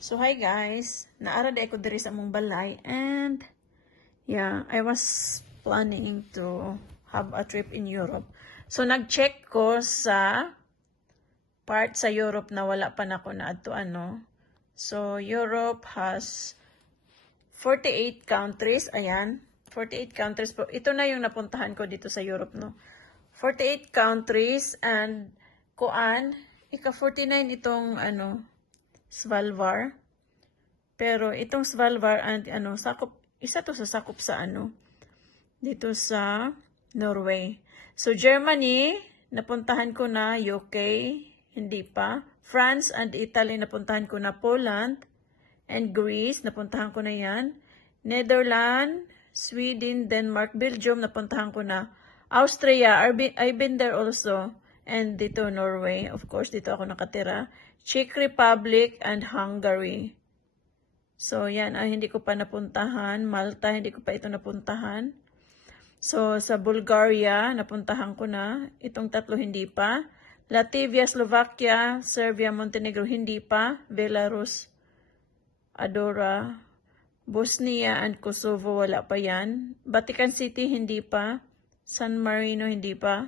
So hi guys, naara di ako diri sa among balay and yeah, I was planning to have a trip in Europe. So nag-check ko sa part sa Europe na wala pa nako na adto ano. So Europe has 48 countries, ayan. 48 countries po. Ito na yung napuntahan ko dito sa Europe, no. 48 countries and kuan, ika 49 itong ano, Svalbard. Pero itong Svalbard and ano, sakop, isa to sa sakop sa ano, dito sa Norway. So Germany, napuntahan ko na. UK, hindi pa. France and Italy, napuntahan ko na. Poland and Greece, napuntahan ko na yan. Netherlands, Sweden, Denmark, Belgium, napuntahan ko na. Austria, I've been there also. And dito Norway, of course, dito ako nakatira. Czech Republic and Hungary. So, yan, hindi ko pa napuntahan. Malta, hindi ko pa ito napuntahan. So, sa Bulgaria, napuntahan ko na. Itong tatlo, hindi pa. Latvia, Slovakia, Serbia, Montenegro, hindi pa. Belarus, Andorra, Bosnia and Kosovo, wala pa yan. Vatican City, hindi pa. San Marino, hindi pa.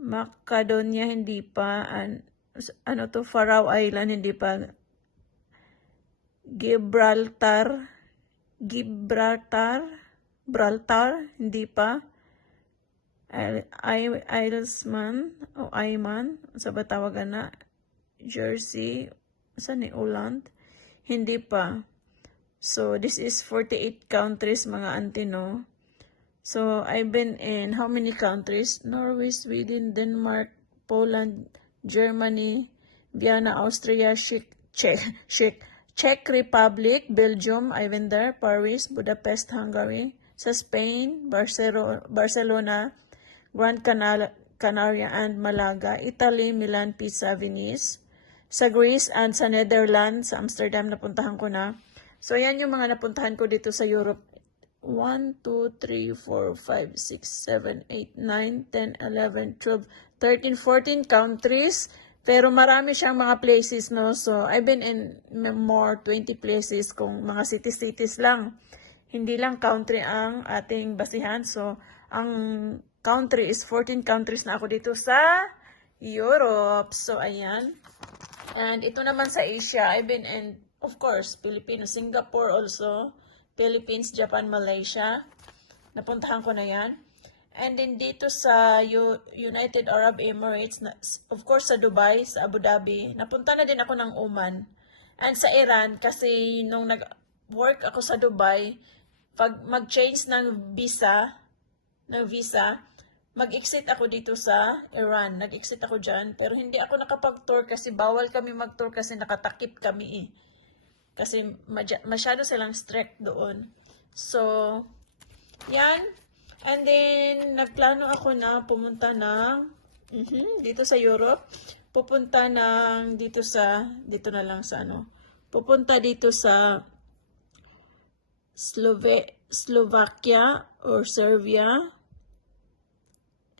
Macedonia, hindi pa. Ano to, Faroe Island, hindi pa. Gibraltar, hindi pa. Ayman, sa batawagan na. Jersey, saan ni Holland? Hindi pa. So, this is 48 countries, mga antino. So, I've been in how many countries? Norway, Sweden, Denmark, Poland, Germany, Vienna, Austria, Czech Republic, Belgium, I've been there, Paris, Budapest, Hungary, sa Spain, Barcelona, Gran Canaria and Malaga, Italy, Milan, Pisa, Venice, sa Greece and sa Netherlands, sa Amsterdam, napuntahan ko na. So, yan yung mga napuntahan ko dito sa Europe. 1, 2, 3, 4, 5, 6, 7, 8, 9, 10, 11, 12, 13, 14 countries. Pero marami siyang mga places, no? So, I've been in more 20 places kung mga cities lang. Hindi lang country ang ating basihan. So, ang country is 14 countries na ako dito sa Europe. So, ayan. And ito naman sa Asia, I've been in, of course, Philippines, Singapore also. Philippines, Japan, Malaysia. Napuntahan ko na yan. And then dito sa United Arab Emirates, of course sa Dubai, sa Abu Dhabi. Napunta na din ako ng Oman. And sa Iran, kasi nung nag-work ako sa Dubai, pag mag-change ng visa, mag-exit ako dito sa Iran. Nag-exit ako dyan. Pero hindi ako nakapag-tour kasi bawal kami mag-tour kasi nakatakip kami eh. Kasi masyado silang strict doon. So, yan. And then, nagplano ako na pumunta ng, dito sa Europe. Pupunta ng, dito na lang sa ano. Pupunta dito sa Slovakia or Serbia.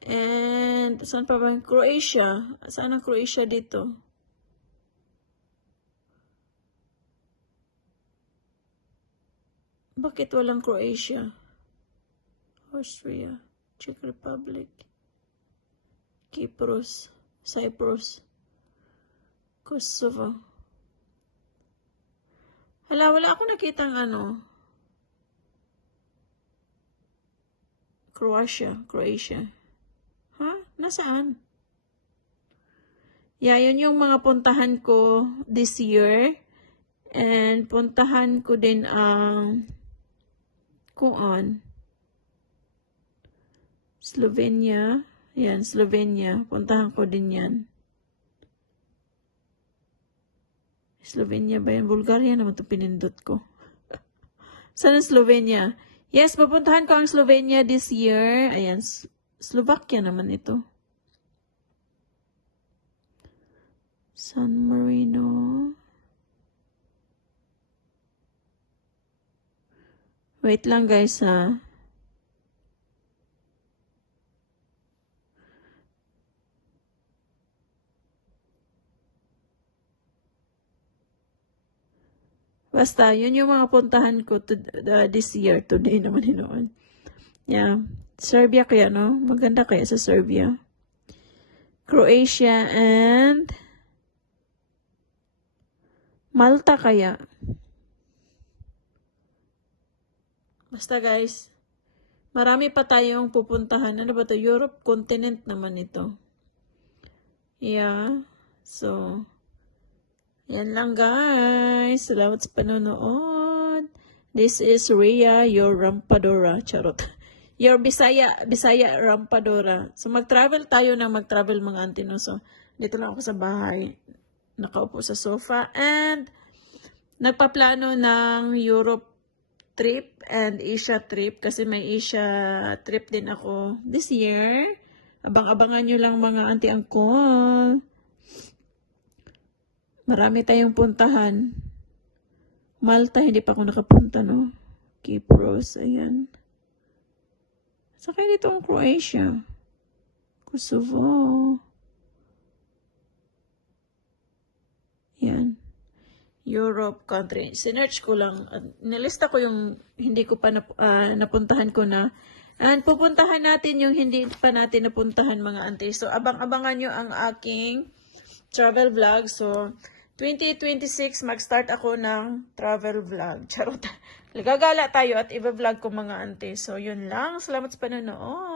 And, saan pa ba? Croatia. Saan ang Croatia dito? Bakit walang Croatia? Austria, Czech Republic, Cyprus, Kosovo. Hala, wala ako nakitang ano. Croatia. Ha? Nasaan? Yeah, yun yung mga puntahan ko this year. And puntahan ko din ang Slovenia. Yan, Slovenia. Puntahan ko din yan. Slovenia ba yan? Bulgaria naman ito pinindot ko. Saan ang Slovenia? Yes, papuntahan ko ang Slovenia this year. Ayan, Slovakia naman ito. San Marino. Wait lang guys ha. Basta, yun yung mga puntahan ko this year. Today naman noon. Yeah. Serbia kaya, no? Maganda kaya sa Serbia. Croatia and Malta kaya. Basta guys, marami pa tayong pupuntahan. Ano ba to? Europe continent naman ito. Yeah. So, yan lang guys. Salamat sa panonood. This is Rhea, your Rampadora. Charot. Your Bisaya Rampadora. So, mag-travel tayo na mag-travel mga auntie, no? So, dito lang ako sa bahay. Nakaupo sa sofa. And, nagpaplano ng Europe trip and Asia trip. Kasi may Asia trip din ako this year. Abang-abangan nyo lang mga auntie uncle. Marami tayong puntahan. Malta, hindi pa ako nakapunta, no? Kypros, ayan. Saka dito ang Croatia. Kosovo. Yan. Europe country. Sinearch ko lang. Nilista ko yung hindi ko pa napuntahan ko na. And pupuntahan natin yung hindi pa natin napuntahan mga auntie. So, abang-abangan nyo ang aking travel vlog. So, 2026, mag-start ako ng travel vlog. Charot. Gagala tayo at i-vlog ko mga auntie. So, yun lang. Salamat sa panonood.